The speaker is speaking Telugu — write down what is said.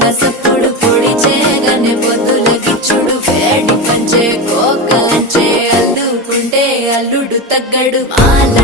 చెప్పుల సప్పుడు పొడి చేయగానే పొద్దుల గిచ్చుడు వేడి పంచే కోకలంచే అల్లుకుంటే అల్లుడు తగ్గడు మాల